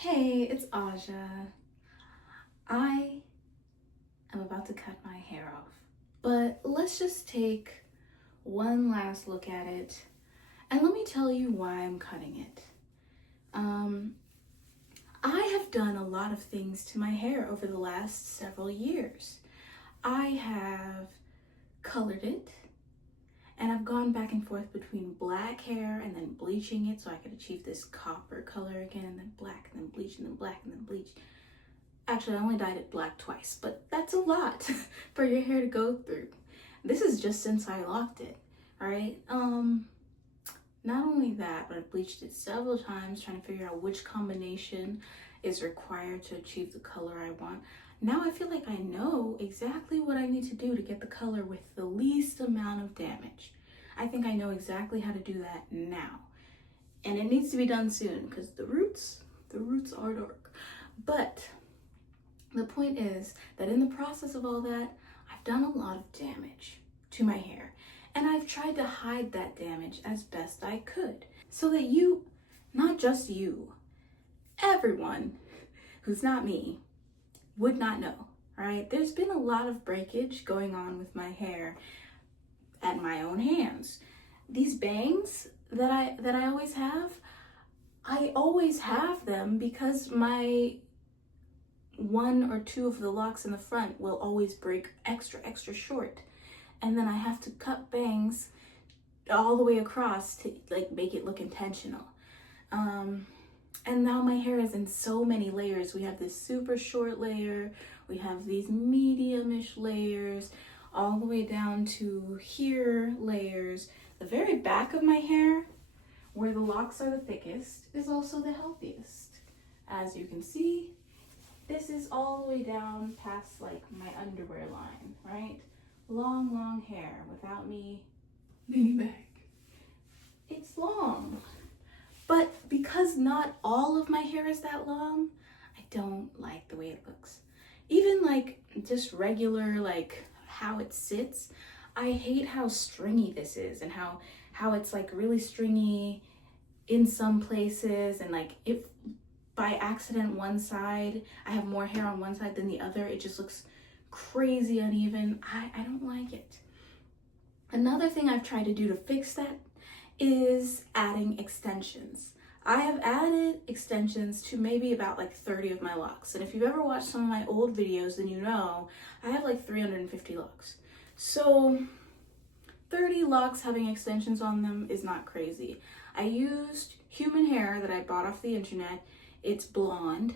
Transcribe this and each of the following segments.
Hey, it's Aja. I am about to cut my hair off, but let's just take one last look at it and let me tell you why I'm cutting it. Um, I have done a lot of things to my hair over the last several years. I have colored it and I've gone back and forth between black hair and then bleaching it so I could achieve this copper color again, and then black and then bleach and then black and then bleach. Actually, I only dyed it black twice, but that's a lot for your hair to go through. This is just since I locked it, all right? Not only that, but I've bleached it several times trying to figure out which combination is required to achieve the color I want. Now I feel like I know exactly what I need to do to get the color with the least amount of damage. I think I know exactly how to do that now. And it needs to be done soon because the roots are dark. But the point is that in the process of all that, I've done a lot of damage to my hair. And I've tried to hide that damage as best I could so that you, not just you, everyone who's not me, would not know, right? There's been a lot of breakage going on with my hair at my own hands. These bangs that I always have them because my one or two of the locks in the front will always break extra short. And then I have to cut bangs all the way across to like make it look intentional. And now my hair is in so many layers. We have this super short layer, we have these medium-ish layers, all the way down to here layers. The very back of my hair, where the locks are the thickest, is also the healthiest. As you can see, this is all the way down past like my underwear line, right? Long hair without me leaning back. It's long. But because not all of my hair is that long, I don't like the way it looks. Even like just regular, like how it sits, I hate how stringy this is and how it's like really stringy in some places, and like if by accident one side, I have more hair on one side than the other, it just looks crazy uneven. I don't like it. Another thing I've tried to do to fix that is adding extensions. I have added extensions to maybe about like 30 of my locks. And if you've ever watched some of my old videos, then you know I have like 350 locks. So 30 locks having extensions on them is not crazy. I used human hair that I bought off the internet. It's blonde.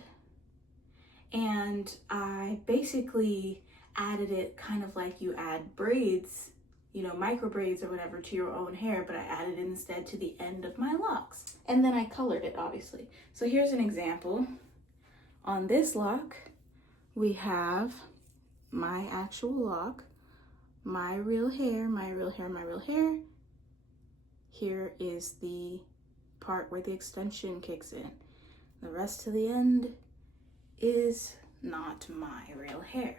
And I basically added it kind of like you add braids, you know, micro braids or whatever to your own hair, but I added it instead to the end of my locks. And then I colored it, obviously. So here's an example. On this lock, we have my actual lock, my real hair, my real hair, my real hair. Here is the part where the extension kicks in. The rest to the end is not my real hair.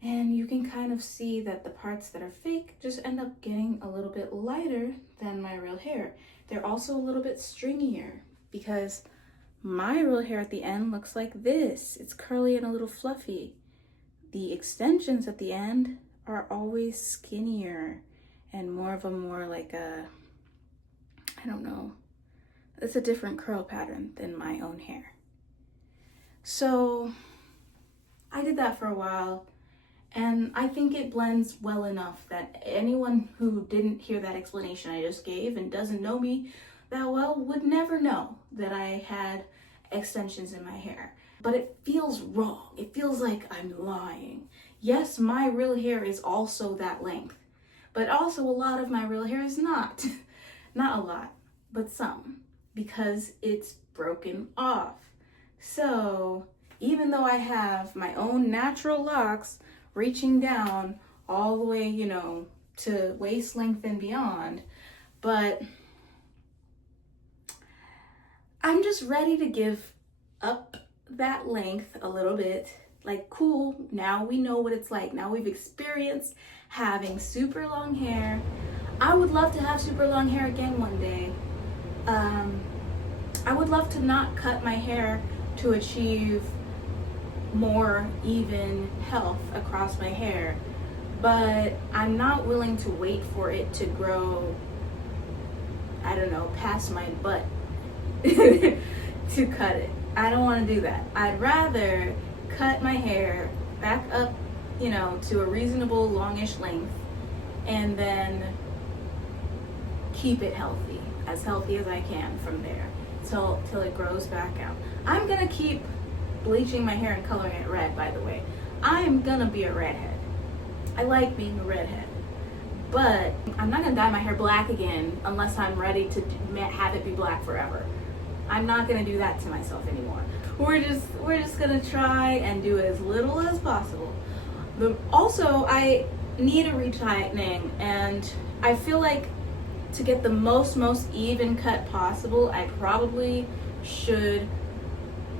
And you can kind of see that the parts that are fake just end up getting a little bit lighter than my real hair. They're also a little bit stringier because my real hair at the end looks like this. It's curly and a little fluffy. The extensions at the end are always skinnier and more of a I don't know. It's a different curl pattern than my own hair. So I did that for a while. And I think it blends well enough that anyone who didn't hear that explanation I just gave and doesn't know me that well would never know that I had extensions in my hair. But it feels wrong. It feels like I'm lying. Yes, my real hair is also that length, but also a lot of my real hair is not. Not a lot, but some, because it's broken off. So even though I have my own natural locks reaching down all the way, you know, to waist length and beyond, but I'm just ready to give up that length a little bit. Like, cool, now we know what it's like. Now we've experienced having super long hair. I would love to have super long hair again one day. I would love to not cut my hair to achieve more even health across my hair, but I'm not willing to wait for it to grow, I don't know, past my butt to cut it. I don't want to do that. I'd rather cut my hair back up, you know, to a reasonable longish length, and then keep it healthy as I can from there till it grows back out. I'm gonna keep bleaching my hair and coloring it red, by the way. I'm gonna be a redhead. I like being a redhead, but I'm not gonna dye my hair black again unless I'm ready to have it be black forever. I'm not gonna do that to myself anymore. We're just gonna try and do as little as possible. Also, I need a retightening, and I feel like to get the most even cut possible, I probably should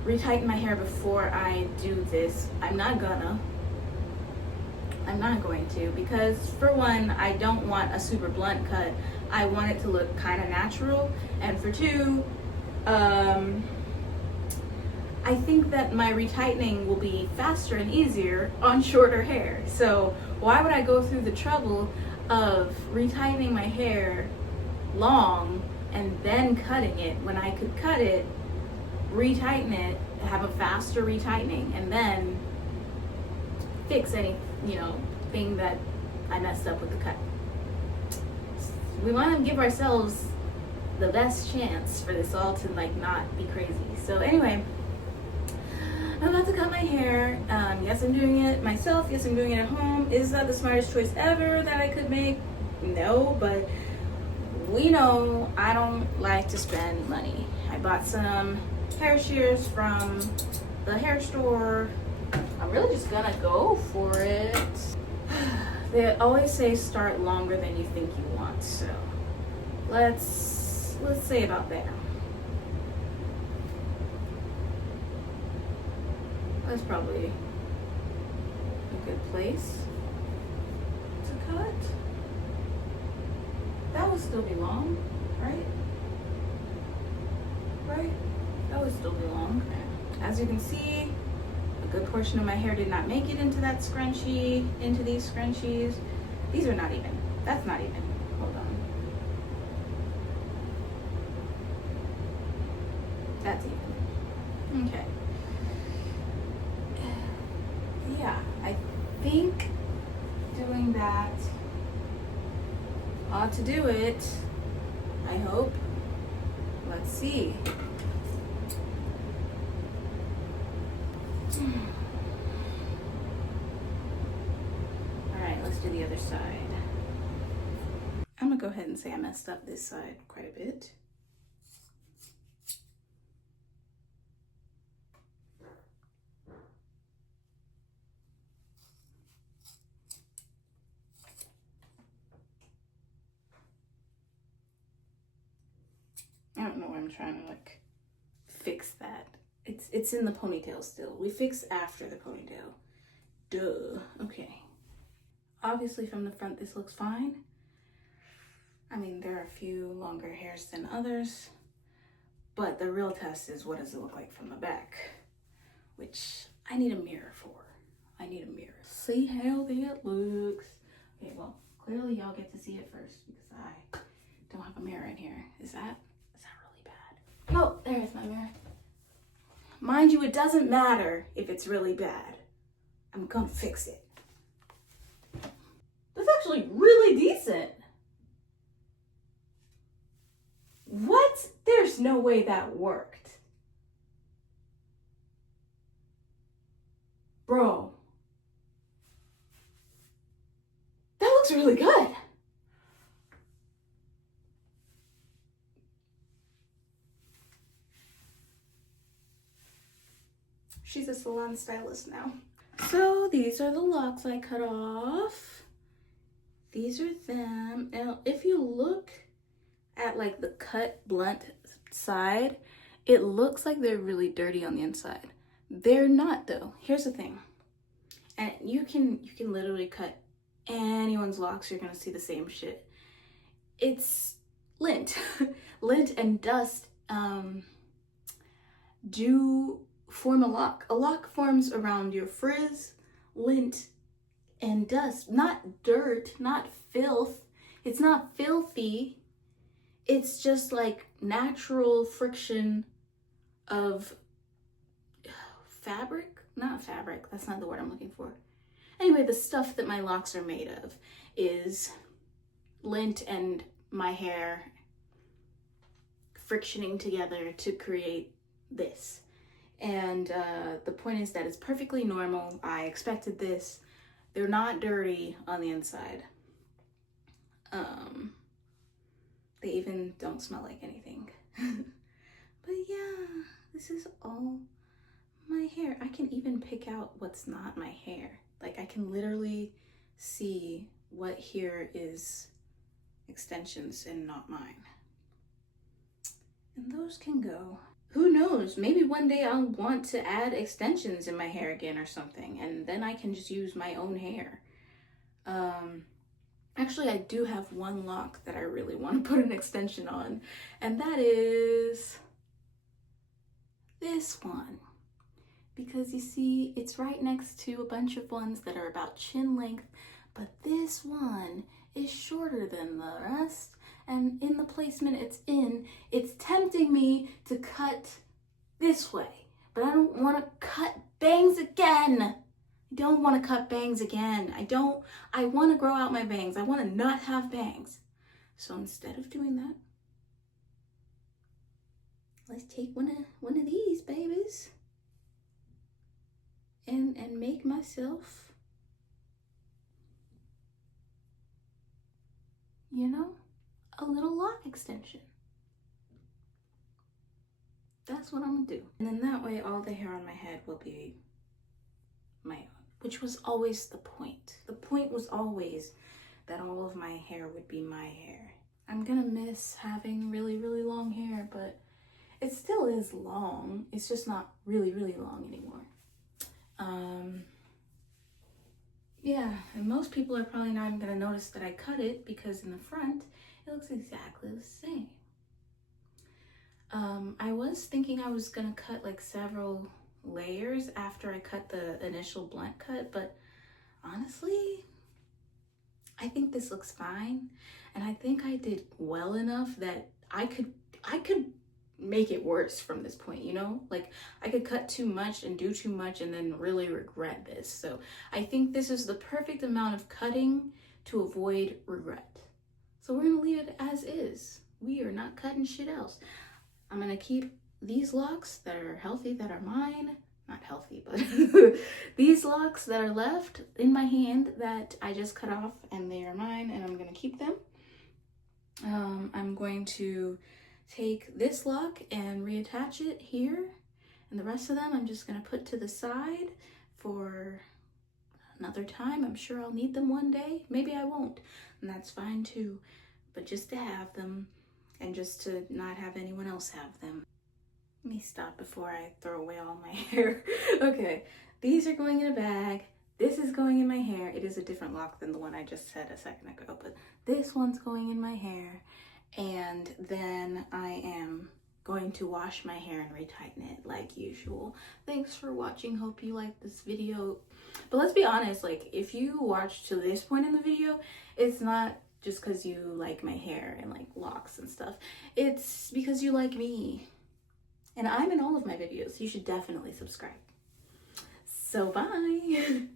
retighten my hair before I do this. I'm not going to, because for one, I don't want a super blunt cut. I want it to look kind of natural, and for two, I think that my retightening will be faster and easier on shorter hair. So why would I go through the trouble of retightening my hair long and then cutting it when I could cut it, retighten it, have a faster retightening, and then fix any, you know, thing that I messed up with the cut. We want to give ourselves the best chance for this all to like not be crazy. So anyway, I'm about to cut my hair. Yes, I'm doing it myself. Yes, I'm doing it at home. Is that the smartest choice ever that I could make? No, but we know I don't like to spend money. I bought some hair shears from the hair store. I'm really just gonna go for it. They always say start longer than you think you want, so let's say about there. That's probably a good place to cut. That would still be long, right? Right? That would still be long. As you can see, a good portion of my hair did not make it into that scrunchie, into these scrunchies. These are not even. That's not even. Hold on. That's even. Okay. Yeah, I think doing that ought to do it. I hope. Let's see. All right, let's do the other side. I'm gonna go ahead and say I messed up this side quite a bit. I don't know why I'm trying to like fix that. It's in the ponytail still. We fix after the ponytail. Duh. Okay. Obviously from the front this looks fine. I mean, there are a few longer hairs than others, but the real test is what does it look like from the back, which I need a mirror for. I need a mirror. See how that looks. Okay, well, clearly y'all get to see it first because I don't have a mirror in here. Is that really bad? Oh, there's my mirror. Mind you, it doesn't matter if it's really bad. I'm gonna fix it. That's actually really decent. What? There's no way that worked. Bro. That looks really good. She's a salon stylist now. So these are the locks I cut off. These are them. Now, if you look at like the cut blunt side, it looks like they're really dirty on the inside. They're not though. Here's the thing. And you can literally cut anyone's locks, you're gonna see the same shit. It's lint. Lint and dust do form a lock. A lock forms around your frizz, lint, and dust. Not dirt, not filth. It's not filthy. It's just like natural friction of fabric? Not fabric, that's not the word I'm looking for. Anyway, the stuff that my locks are made of is lint and my hair frictioning together to create this. And the point is that it's perfectly normal. I expected this. They're not dirty on the inside. They even don't smell like anything. But yeah, this is all my hair. I can even pick out what's not my hair. Like I can literally see what here is extensions and not mine. And those can go. Who knows? Maybe one day I'll want to add extensions in my hair again or something, and then I can just use my own hair. Actually, I do have one lock that I really want to put an extension on, and that is this one. Because you see, it's right next to a bunch of ones that are about chin length, but this one is shorter than the rest, and in the placement it's in, it's tempting me to cut this way, but I don't want to cut bangs again. I don't want to cut bangs again. I want to grow out my bangs. I want to not have bangs. So instead of doing that, let's take one of these babies and make myself, you know, a little lock extension. That's what I'm gonna do. And then that way all the hair on my head will be my own, which was always the point. The point was always that all of my hair would be my hair. I'm gonna miss having really, really long hair, but it still is long. It's just not really, really long anymore. Yeah, and most people are probably not even gonna notice that I cut it because in the front, it looks exactly the same. I was thinking I was gonna cut like several layers after I cut the initial blunt cut, but honestly, I think this looks fine. And I think I did well enough that I could make it worse from this point, you know? Like I could cut too much and do too much and then really regret this. So I think this is the perfect amount of cutting to avoid regret. So we're gonna leave it as is. We are not cutting shit else. I'm gonna keep these locks that are healthy, that are mine, not healthy, but these locks that are left in my hand that I just cut off and they are mine and I'm gonna keep them. I'm going to take this lock and reattach it here, and the rest of them I'm just gonna put to the side for another time. I'm sure I'll need them one day. Maybe I won't, and that's fine too. But just to have them and just to not have anyone else have them. Let me stop before I throw away all my hair. Okay, these are going in a bag. This is going in my hair. It is a different lock than the one I just said a second ago, but this one's going in my hair. And then I am going to wash my hair and retighten it like usual. Thanks for watching. Hope you liked this video. But let's be honest, like if you watched to this point in the video, it's not just because you like my hair and like locks and stuff. It's because you like me. And I'm in all of my videos. You should definitely subscribe. So bye.